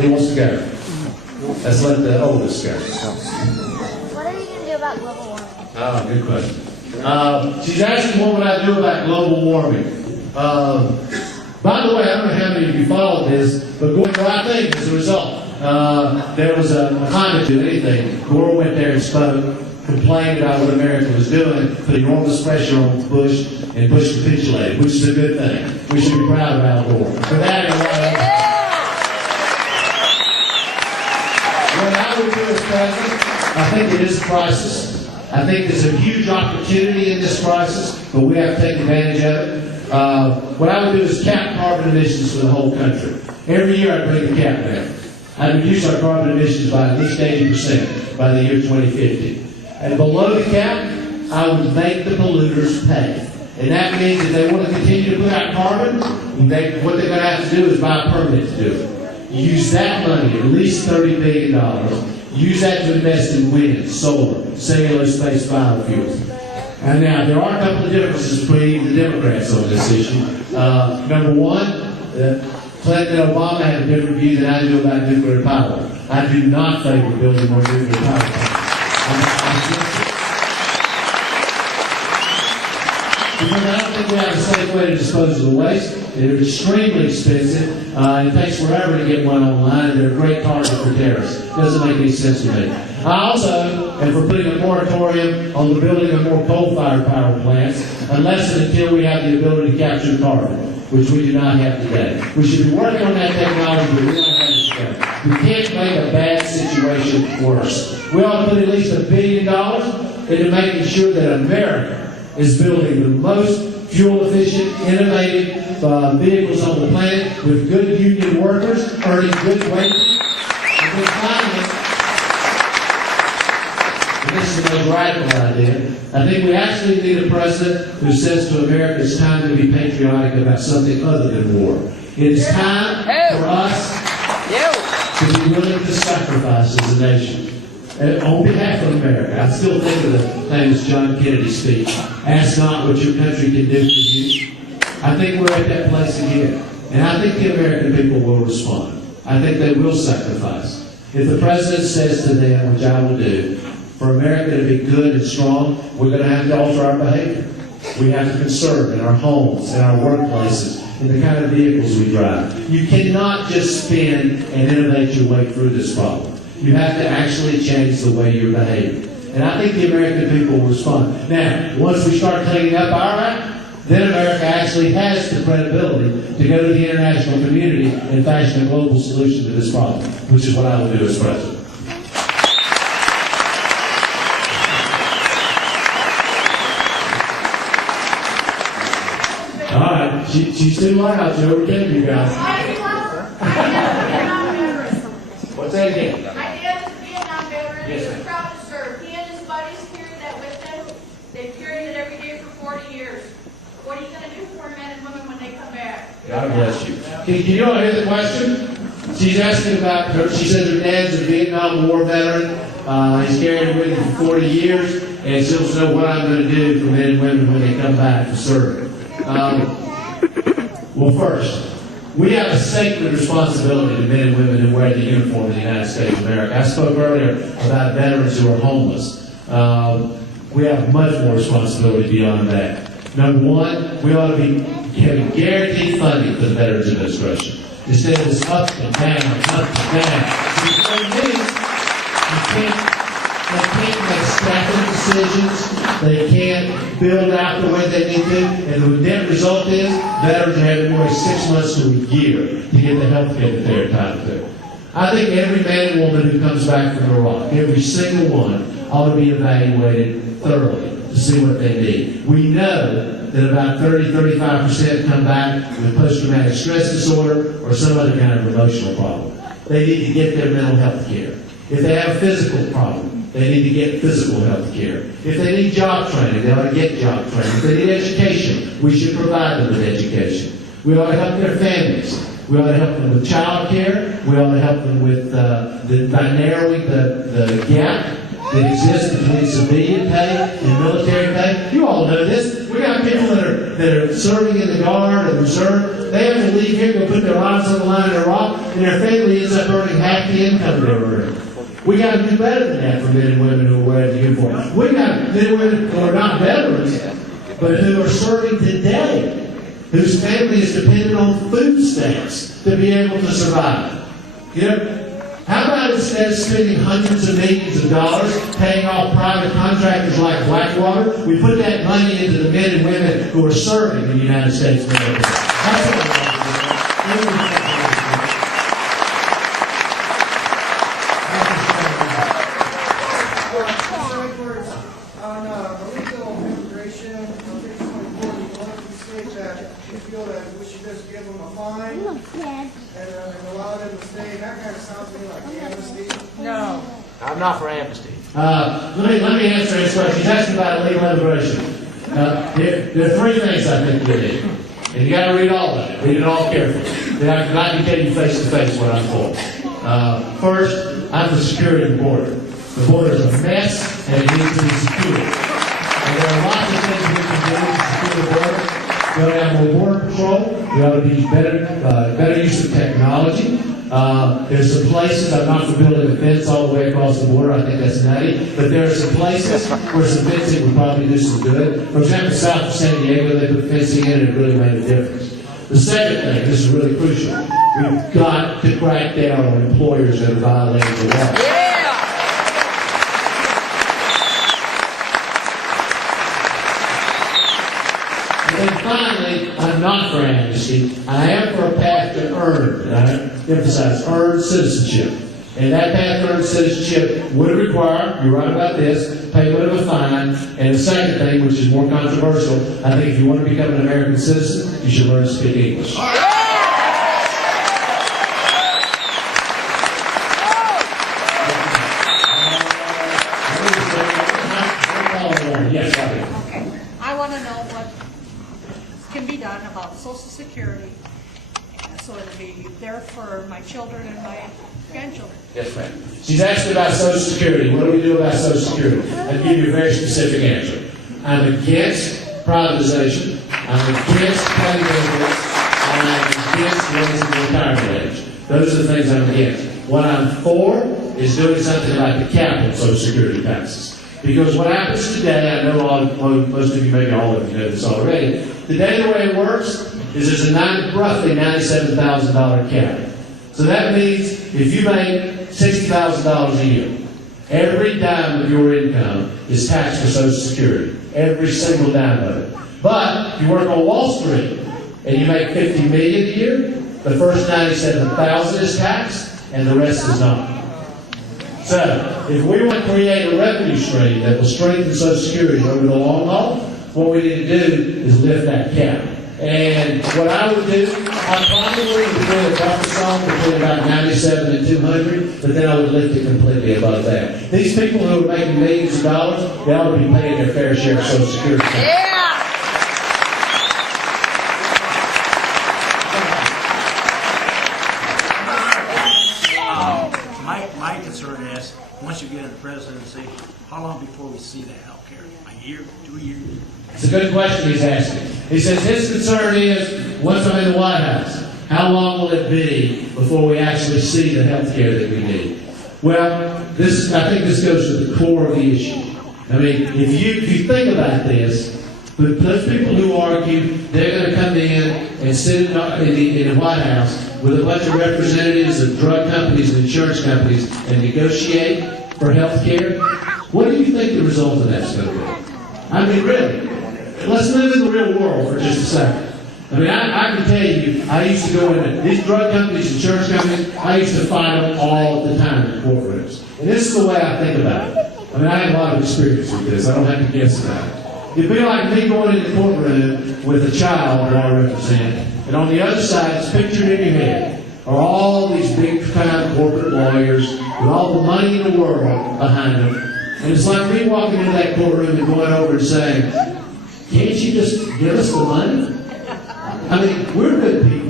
He wants to go. Let's let the oldest go. What are you going to do about global warming? Oh, good question. She's asking what would I do about global warming. By the way, I don't know how many of you followed this, but Gore did the right thing as a result. There was a climate to anything. Gore went there and spoke, complained about what America was doing, put enormous pressure on Bush, and Bush capitulated, which is a good thing. We should be proud of Al Gore. For that and what I would do as president, I think it is a crisis. I think there's a huge opportunity in this crisis, but we have to take advantage of it. What I would do is cap carbon emissions for the whole country. Every year I'd bring the cap down. I'd reduce our carbon emissions by at least 80% by the year 2050. And below the cap, I would make the polluters pay. And that means if they want to continue to put out carbon, what they're going to have to do is buy a permit to do it. Use that money, at least $30 billion. Use that to invest in wind, solar, cellular space biofuels. And now, there are a couple of differences between the Democrats on this issue. Number one, Clinton and Obama have a different view than I do about nuclear power. I do not favor building more nuclear power plants. Because I don't think we have a safe way to dispose of the waste. They're extremely expensive. It takes forever to get one online, and they're a great target for terrorists. Doesn't make any sense to me. I also am for putting a moratorium on the building of more coal-fired power plants, unless and until we have the ability to capture carbon, which we do not have today. We should be working on that technology, but we don't have it today. We can't make a bad situation worse. We ought to put at least $1 billion into making sure that America is building the most fuel-efficient, innovative vehicles on the planet with good union workers earning good wages. And then finally, and this is the most radical idea, I think we actually need a president who says to America it's time to be patriotic about something other than war. It is time for us to be willing to sacrifice as a nation. On behalf of America, I still think of the famous John Kennedy speech, ask not what your country can do for you. I think we're at that place again. And I think the American people will respond. I think they will sacrifice. If the president says to them, which I will do, for America to be good and strong, we're going to have to alter our behavior. We have to conserve in our homes, in our workplaces, in the kind of vehicles we drive. You cannot just spin and innovate your way through this problem. You have to actually change the way you're behaving. And I think the American people will respond. Now, once we start cleaning up our act, then America actually has the credibility to go to the international community and fashion a global solution to this problem, which is what I will do as president. All right, she's too loud. She overcame you guys. What's that again? My dad was a Vietnam veteran. Yes, He was ma'am. proud to serve. He and his buddies carried that with them. They've carried it every day for 40 years. What are you going to do for men and women when they come back? God bless you. Can you all hear the question? She's asking about her. She says her dad's a Vietnam War veteran. He's carried it with him for 40 years, and she wants to know what I'm going to do for men and women when they come back to serve. Well, first, we have a sacred responsibility to men and women who wear the uniform of the United States of America. I spoke earlier about veterans who are homeless. We have much more responsibility beyond that. Number one, we ought to be having guaranteed funding for the Veterans Administration. Instead of this up and down, up and down. They can't make staffing decisions. They can't build out the way they need to. And the net result is veterans are having to wait 6 months to a year to get the health care that they're entitled to. I think every man and woman who comes back from Iraq, every single one, ought to be evaluated thoroughly to see what they need. We know that about 30-35% come back with post-traumatic stress disorder or some other kind of emotional problem. They need to get their mental health care. If they have a physical problem, they need to get physical health care. If they need job training, they ought to get job training. If they need education, we should provide them with education. We ought to help their families. We ought to help them with child care. We ought to help them with by narrowing the gap that exists between civilian pay and military pay. You all know this. We got people that are serving in the Guard and Reserve. They have to leave here, go put their lives on the line in Iraq, and their family ends up earning half the income they were earning. We got to do better than that for men and women who are wearing the uniform. We got men and women who are not veterans, but who are serving today, whose family is dependent on food stamps to be able to survive. You know, how about instead of spending hundreds of millions of dollars paying off private contractors like Blackwater, we put that money into the men and women who are serving in the United States military. That's what we want to do. On illegal immigration, on page 24, you want to state that you feel that we should just give them a fine and allow them to stay. That kind of sounds to me like amnesty. No. I'm not for amnesty. Let me answer this question. She's asking about illegal immigration. There are three things I think we need. And you got to read all of it. Read it all carefully. Then I can tell you face to face what I'm for. First, I'm for security of the border. The border is a mess, and it needs to be secured. And there are lots of things we can do to secure the border. We ought to have more border patrol. We ought to be better use of technology. There's some places, I'm not for building a fence all the way across the border, I think that's nutty, but there are some places where some fencing would probably do some good. For example, south of San Diego, they put fencing in and it really made a difference. The second thing, this is really crucial, we've got to crack down on employers that are violating the law. And then finally, I'm not for amnesty. I am for a path to earn, and I emphasize earned citizenship. And that path to earned citizenship would require, you're right about this, payment of a fine. And the second thing, which is more controversial, I think if you want to become an American citizen, you should learn to speak English. Yes, right. Okay. I want to know what can be done about Social Security, so it'll be there for my children and my grandchildren. Yes, ma'am. She's asking about Social Security. What do we do about Social Security? I'll give you a very specific answer. I'm against privatization. I'm against cutting benefits. And I'm against raising the retirement age. Those are the things I'm against. What I'm for is doing something about the cap on Social Security taxes. Because what happens today, I know most of you, maybe all of you know this already, today the way it works is there's a roughly $97,000 cap. So that means if you make $60,000 a year, every dime of your income is taxed for Social Security. Every single dime of it. But if you work on Wall Street and you make $50 million a year, the first $97,000 is taxed and the rest is not. So, if we want to create a revenue stream that will strengthen Social Security over the long haul, what we need to do is lift that cap. And what I would do, I probably would put a buffer zone between about 97 and 200, but then I would lift it completely above that. These people who are making millions of dollars, they ought to be paying their fair share of Social Security. My concern is, once you get in the presidency, how long before we see that health care? A year, 2 years? It's a good question he's asking. He says his concern is, once I'm in the White House, how long will it be before we actually see the health care that we need? Well, I think this goes to the core of the issue. I mean, if you think about this, those people who argue they're going to come in and sit in the White House with a bunch of representatives of drug companies and insurance companies and negotiate for health care, what do you think the result of that's going to be? I mean, really, let's live in the real world for just a second. I mean, I can tell you, I used to go in these drug companies, insurance companies, I used to fight them all the time in courtrooms. And this is the way I think about it. I mean, I have a lot of experience with this. I don't have to guess about it. It'd be like me going in the courtroom with a child that I represent, and on the other side, it's pictured in your head, are all these big-time corporate lawyers with all the money in the world behind them. And it's like me walking into that courtroom and going over and saying, can't you just give us the money? I mean, we're good people.